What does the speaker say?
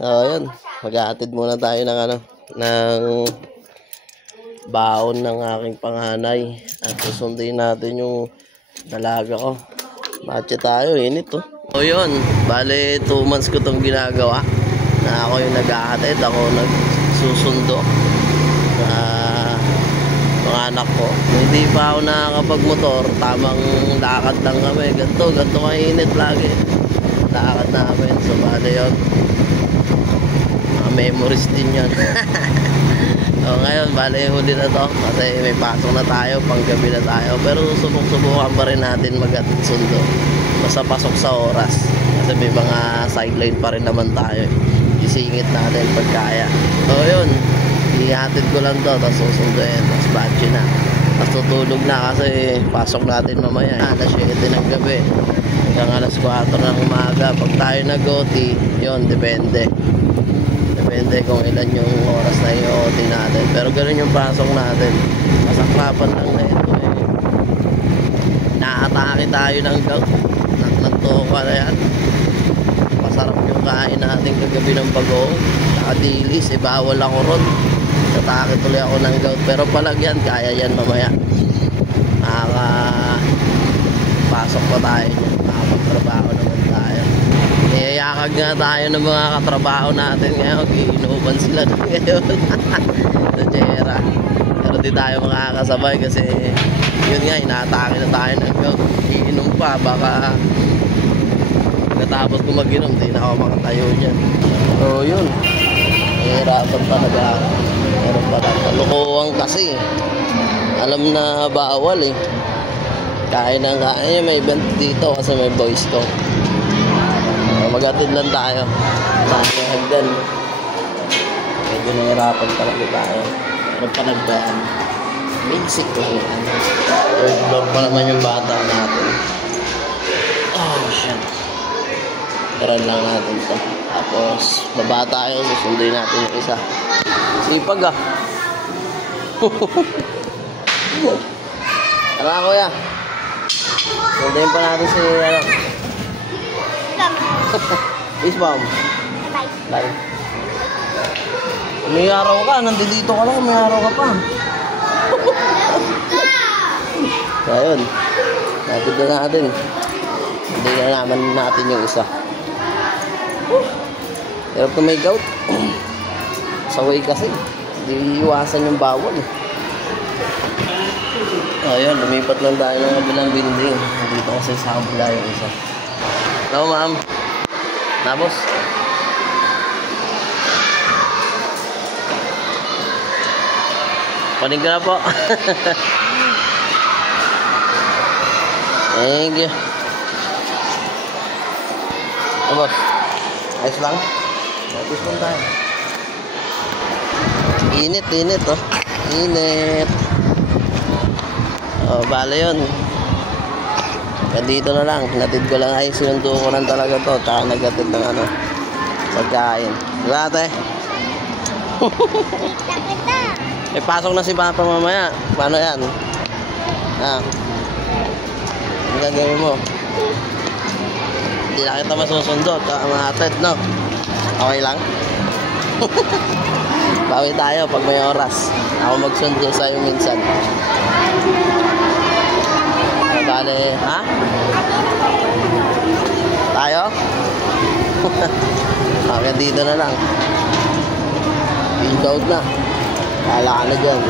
Ayun, mag-aatid muna tayo ng ng baon ng aking panganay at susundin natin yung dalaga ko. Matcha tayo, init oh. O yun, bale 2 months ko itong ginagawa na ako yung nag-aatid, ako nagsusundo na mga anak ko. Hindi pa ako nakakapag-motor, tamang lakad lang kami. Ganto kainit lagi lakad namin. So bale yun, memories din yan. So ngayon bale huli na to kasi may pasok na tayo, panggabi na tayo, pero subukan pa rin natin mag-atid sundo basta pasok sa oras kasi may mga sideline pa rin naman tayo, isingit natin pag kaya. So yun, ihatid ko lang to, tapos susunduin, tapos batche na, tapos tutulog na kasi pasok natin mamaya alas 7 ng gabi hanggang alas 4 ng umaga. Pag tayo nag-OT yun, depende kung ilan yung oras na i-OT natin, pero ganun yung pasok natin. Masaklapan lang na ito eh. Naatake tayo ng gout, nagtoka na yan. Masarap yung kain natin kagabi ng bagoong nakadilis, bawal ako ron, natake tuloy ako ng gout, pero palagyan, kaya yan mamaya. Pasok pa tayo, nakapagtrabaho naman tayo. Niyayakag nga tayo ng mga katrabaho natin ngayon, iinuman sila ngayon sa Jera, pero di tayo makakasabay kasi yun nga, inaatake na tayo ng gout. Iinom pa, baka pagkatapos ko mag-inom di na ako makatayo dyan. So yun, hirapan talaga. Meron pa lang kalukuhan kasi alam na bawal eh. Kain ng kain, may event dito kasi may boys ko. Mag-atid lang tayo. Tayo hagdan. Medyo nahirapan talaga tayo. Pero panagbayaan, basic lang yan. Third floor pa naman yung bata natin. Oh shit, karan lang natin to. Tapos baba tayo, susunduin natin yung isa. Sipag ah. Tara kuya, sunduin pa natin si Is mom. Bye. May araw ka, nandito ka lang, may araw ka pa. So ayun, natid na natin. Hindi na naman natin yung isa. Pero kung may gout, saway kasi, hindi iwasan yung bawal. Ayun, lumipat lang tayo ng kabilang building. Dito kasi sa kabila yung isa. Hello ma'am. Tapos panig ka na po. Thank you. Tapos ayos lang. Tapos lang tayo. Init oh. Init. Oh, bale yun. Dito na lang, natid ko lang, ay sinundo ko lang talaga to, tsaka nagatid ng pagkain. Diba ate? May pasok na si Papa mamaya. Paano yan? Ang gagawin mo? Hindi na kita masusundo, tsaka maatid, no? Okay lang? Bawi tayo pag may oras. Ako magsundo sa'yo minsan. Bale, ha? Tayo? Hanggang dito na lang. Pick out na. Kala ka na dyan.